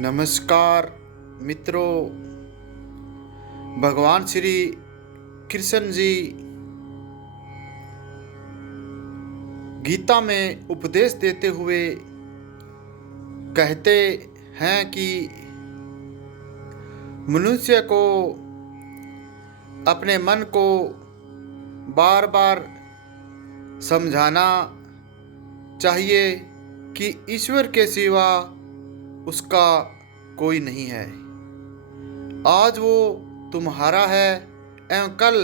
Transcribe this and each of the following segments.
नमस्कार मित्रों। भगवान श्री कृष्ण जी गीता में उपदेश देते हुए कहते हैं कि मनुष्य को अपने मन को बार बार समझाना चाहिए कि ईश्वर के सिवा उसका कोई नहीं है। आज वो तुम्हारा है एवं कल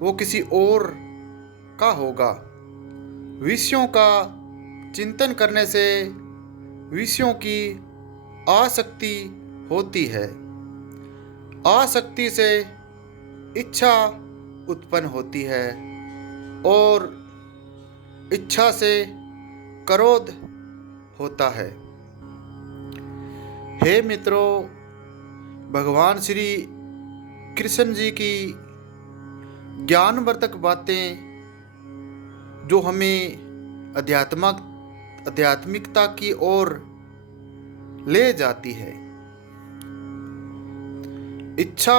वो किसी और का होगा। विषयों का चिंतन करने से विषयों की आसक्ति होती है। आसक्ति से इच्छा उत्पन्न होती है और इच्छा से क्रोध होता है। हे मित्रों, भगवान श्री कृष्ण जी की ज्ञानवर्धक बातें जो हमें आध्यात्मिकता की ओर ले जाती है। इच्छा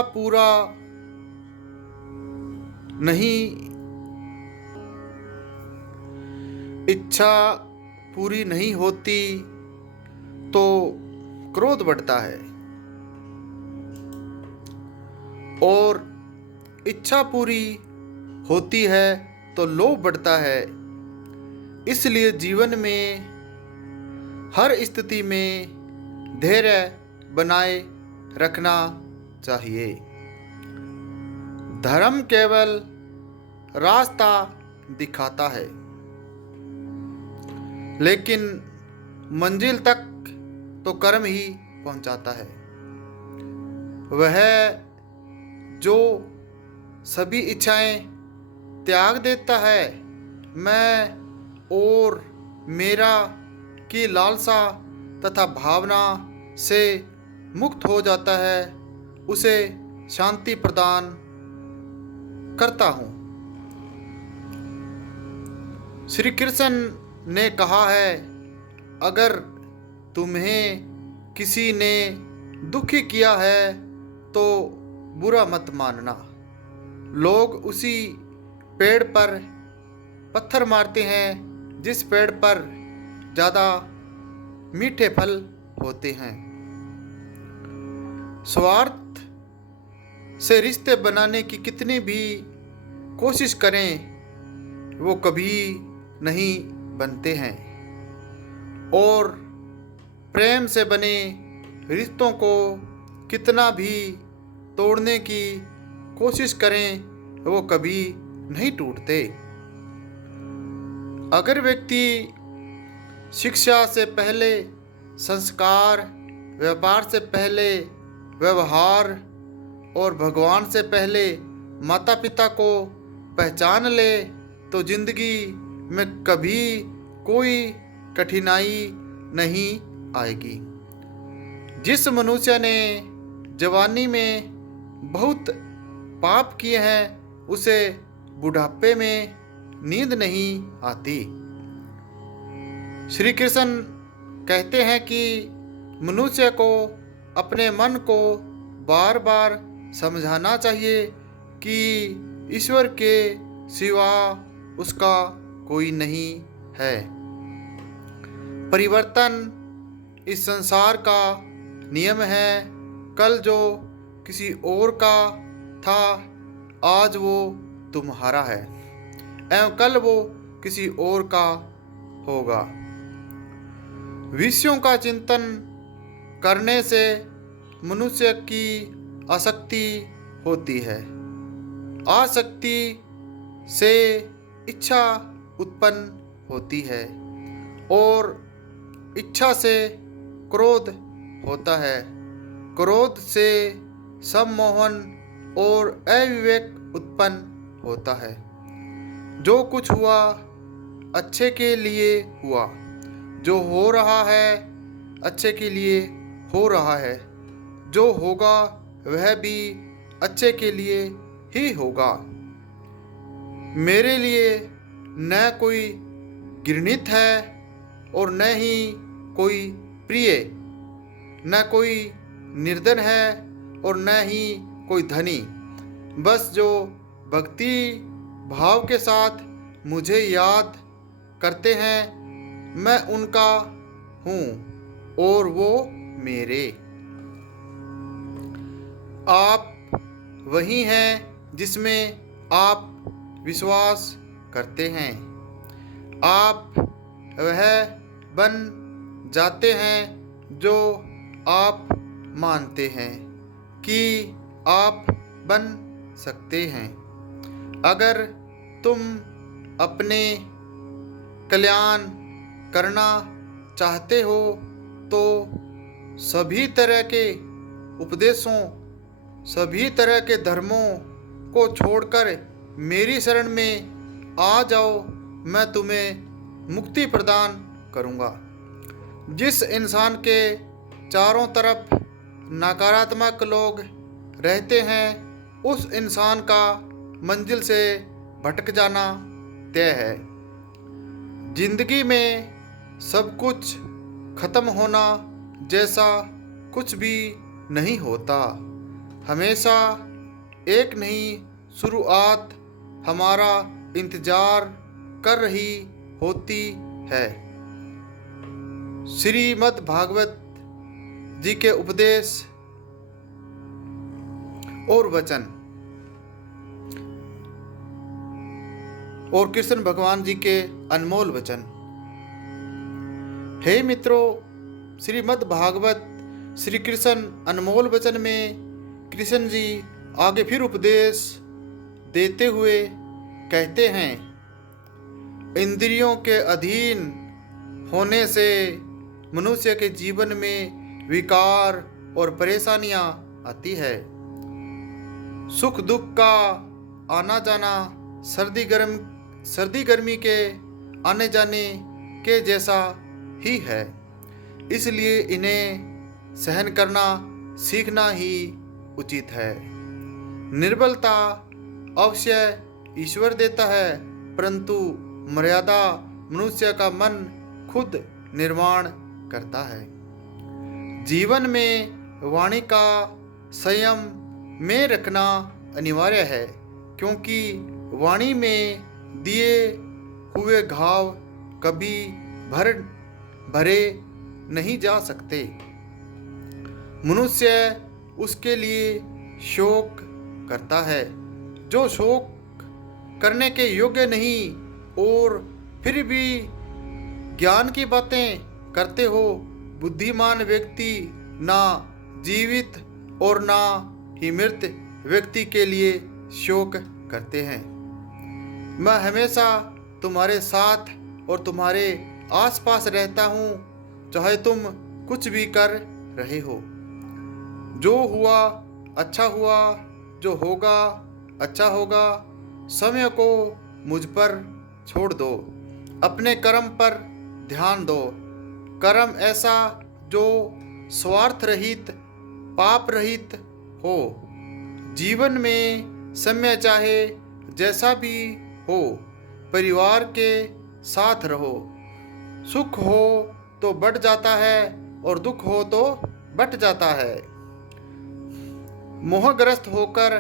पूरी नहीं होती तो क्रोध बढ़ता है और इच्छा पूरी होती है तो लोभ बढ़ता है। इसलिए जीवन में हर स्थिति में धैर्य बनाए रखना चाहिए। धर्म केवल रास्ता दिखाता है, लेकिन मंजिल तक तो कर्म ही पहुंचाता है। वह जो सभी इच्छाएं त्याग देता है, मैं और मेरा की लालसा तथा भावना से मुक्त हो जाता है, उसे शांति प्रदान करता हूँ। श्री कृष्ण ने कहा है, अगर तुम्हें किसी ने दुखी किया है तो बुरा मत मानना। लोग उसी पेड़ पर पत्थर मारते हैं जिस पेड़ पर ज़्यादा मीठे फल होते हैं। स्वार्थ से रिश्ते बनाने की कितनी भी कोशिश करें, वो कभी नहीं बनते हैं। और प्रेम से बने रिश्तों को कितना भी तोड़ने की कोशिश करें, वो कभी नहीं टूटते। अगर व्यक्ति शिक्षा से पहले संस्कार, व्यापार से पहले व्यवहार और भगवान से पहले माता पिता को पहचान ले तो जिंदगी में कभी कोई कठिनाई नहीं आएगी। जिस मनुष्य ने जवानी में बहुत पाप किए हैं, उसे बुढ़ापे में नींद नहीं आती। श्री कृष्ण कहते हैं कि मनुष्य को अपने मन को बार बार समझाना चाहिए कि ईश्वर के सिवा उसका कोई नहीं है। परिवर्तन इस संसार का नियम है। कल जो किसी और का था, आज वो तुम्हारा है एवं कल वो किसी और का होगा। विषयों का चिंतन करने से मनुष्य की आसक्ति होती है। आसक्ति से इच्छा उत्पन्न होती है और इच्छा से क्रोध होता है। क्रोध से सम्मोहन और अविवेक उत्पन्न होता है। जो कुछ हुआ अच्छे के लिए हुआ, जो हो रहा है अच्छे के लिए हो रहा है, जो होगा वह भी अच्छे के लिए ही होगा। मेरे लिए न कोई घृणित है और न ही कोई प्रिय। न कोई निर्धन है और न ही कोई धनी। बस जो भक्ति भाव के साथ मुझे याद करते हैं, मैं उनका हूँ और वो मेरे। आप वही हैं जिसमें आप विश्वास करते हैं। आप वह बन जाते हैं जो आप मानते हैं कि आप बन सकते हैं। अगर तुम अपने कल्याण करना चाहते हो तो सभी तरह के उपदेशों, सभी तरह के धर्मों को छोड़कर मेरी शरण में आ जाओ। मैं तुम्हें मुक्ति प्रदान करूँगा। जिस इंसान के चारों तरफ नकारात्मक लोग रहते हैं, उस इंसान का मंजिल से भटक जाना तय है। जिंदगी में सब कुछ खत्म होना जैसा कुछ भी नहीं होता। हमेशा एक नई शुरुआत हमारा इंतजार कर रही होती है। श्रीमद् भागवत जी के उपदेश और वचन और कृष्ण भगवान जी के अनमोल वचन। हे मित्रों, श्रीमद् भागवत श्री कृष्ण अनमोल वचन में कृष्ण जी आगे फिर उपदेश देते हुए कहते हैं, इंद्रियों के अधीन होने से मनुष्य के जीवन में विकार और परेशानियां आती है। सुख दुख का आना जाना सर्दी गर्मी के आने जाने के जैसा ही है। इसलिए इन्हें सहन करना सीखना ही उचित है। निर्बलता अवश्य ईश्वर देता है, परंतु मर्यादा मनुष्य का मन खुद निर्माण करता है। जीवन में वाणी का संयम में रखना अनिवार्य है, क्योंकि वाणी में दिए हुए घाव कभी भरे नहीं जा सकते। मनुष्य उसके लिए शोक करता है जो शोक करने के योग्य नहीं, और फिर भी ज्ञान की बातें करते हो। बुद्धिमान व्यक्ति ना जीवित और ना ही मृत व्यक्ति के लिए शोक करते हैं। मैं हमेशा तुम्हारे साथ और तुम्हारे आसपास रहता हूँ, चाहे तुम कुछ भी कर रहे हो। जो हुआ अच्छा हुआ, जो होगा अच्छा होगा। समय को मुझ पर छोड़ दो, अपने कर्म पर ध्यान दो। कर्म ऐसा जो स्वार्थ रहित, पाप रहित हो। जीवन में समय चाहे जैसा भी हो, परिवार के साथ रहो। सुख हो तो बढ़ जाता है और दुख हो तो बट जाता है। मोहग्रस्त होकर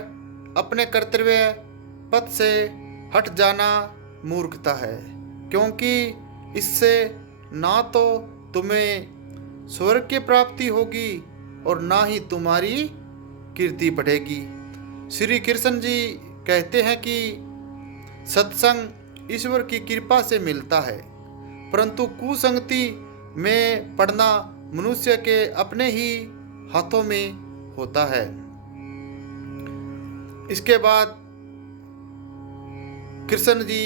अपने कर्तव्य पथ से हट जाना मूर्खता है, क्योंकि इससे ना तो तुम्हें स्वर्ग की प्राप्ति होगी और ना ही तुम्हारी कीर्ति बढ़ेगी। श्री कृष्ण जी कहते हैं कि सत्संग ईश्वर की कृपा से मिलता है, परंतु कुसंगति में पड़ना मनुष्य के अपने ही हाथों में होता है। इसके बाद कृष्ण जी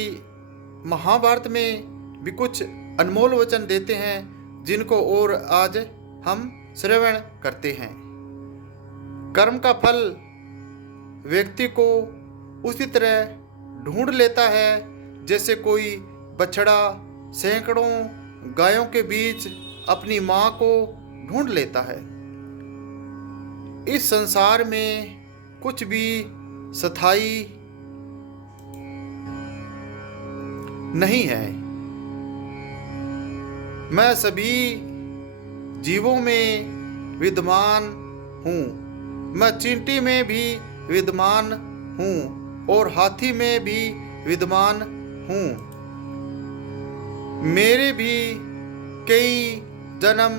महाभारत में भी कुछ अनमोल वचन देते हैं, जिनको और आज हम श्रवण करते हैं। कर्म का फल व्यक्ति को उसी तरह ढूंढ लेता है जैसे कोई बछड़ा सैकड़ों गायों के बीच अपनी मां को ढूंढ लेता है। इस संसार में कुछ भी स्थायी नहीं है। मैं सभी जीवों में विद्यमान हूँ, मैं चींटी में भी विद्यमान हूँ और हाथी में भी विद्यमान हूँ। मेरे भी कई जन्म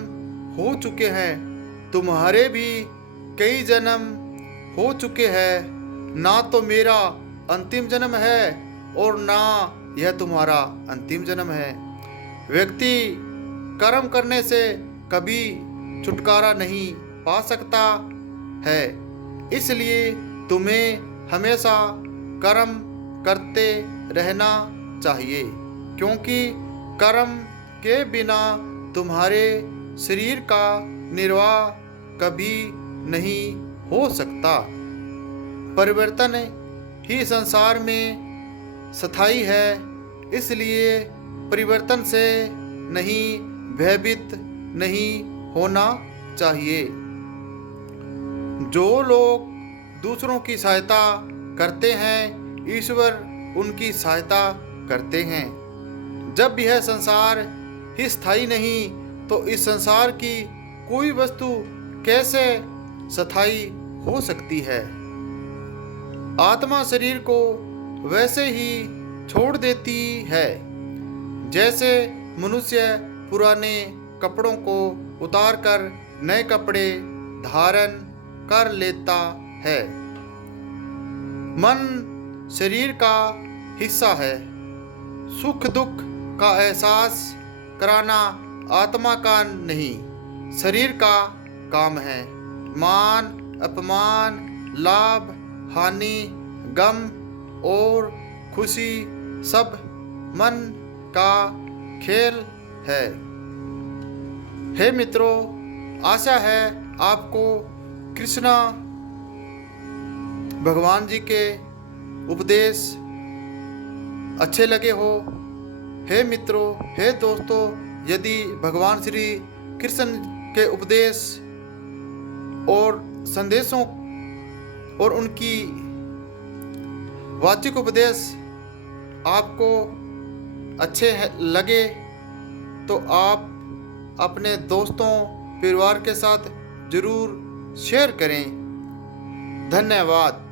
हो चुके हैं, तुम्हारे भी कई जन्म हो चुके हैं। ना तो मेरा अंतिम जन्म है और ना यह तुम्हारा अंतिम जन्म है। व्यक्ति कर्म करने से कभी छुटकारा नहीं पा सकता है, इसलिए तुम्हें हमेशा कर्म करते रहना चाहिए, क्योंकि कर्म के बिना तुम्हारे शरीर का निर्वाह कभी नहीं हो सकता। परिवर्तन ही संसार में स्थायी है, इसलिए परिवर्तन से नहीं भयभीत नहीं होना चाहिए। जो लोग दूसरों की सहायता करते हैं, ईश्वर उनकी सहायता करते हैं। जब यह संसार ही स्थायी नहीं, तो इस संसार की कोई वस्तु कैसे स्थायी हो सकती है। आत्मा शरीर को वैसे ही छोड़ देती है जैसे मनुष्य पुराने कपड़ों को उतारकर नए कपड़े धारण कर लेता है। मन शरीर का हिस्सा है। सुख दुख का एहसास कराना आत्मा का नहीं, शरीर का काम है। मान अपमान, लाभ हानि, गम और खुशी सब मन का खेल है। हे मित्रों, आशा है आपको कृष्णा भगवान जी के उपदेश अच्छे लगे हो। हे मित्रों, हे दोस्तों, यदि भगवान श्री कृष्ण के उपदेश और संदेशों और उनकी वाचिक उपदेश आपको अच्छे लगे तो आप अपने दोस्तों परिवार के साथ जरूर शेयर करें। धन्यवाद।